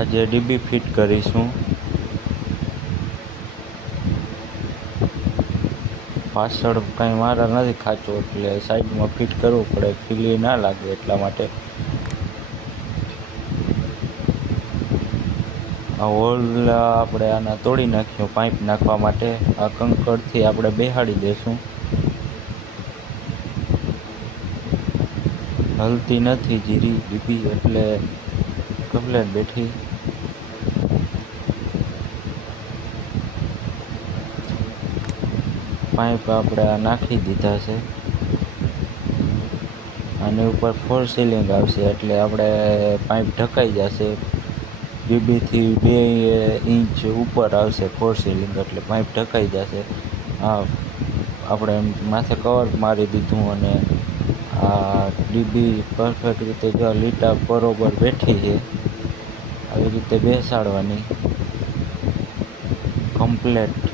આજે dB fit કરીશું. પાછળ કાંઈ મારા નથી ખાચો એટલે સાઈડમાં ફિટ કરવું પડે, ખીલી ના લાગે એટલા માટે. આ હોલ આપણે આના તોડી નાખ્યું પાઇપ નાખવા માટે. આ કંકરથી આપણે બેહાડી દઈશું. હલતી નથી જીરી ડીબી એટલે કમ્પ્લેટ બેઠી. પાઇપ આપણે આ નાખી દીધા છે. આની ઉપર ફોર સીલિંગ આવશે એટલે આપણે પાઇપ ઢકાઈ જશે. ડીબીથી 2 ઇંચ ઉપર આવશે ફોર સીલિંગ એટલે પાઇપ ઢકાઈ જશે. આ આપણે માથે કવર મારી દીધું અને આ ડીબી પરફેક્ટ રીતે જો લીટા બરોબર બેઠી છે. આવી રીતે બેસાડવાની કમ્પ્લેટ.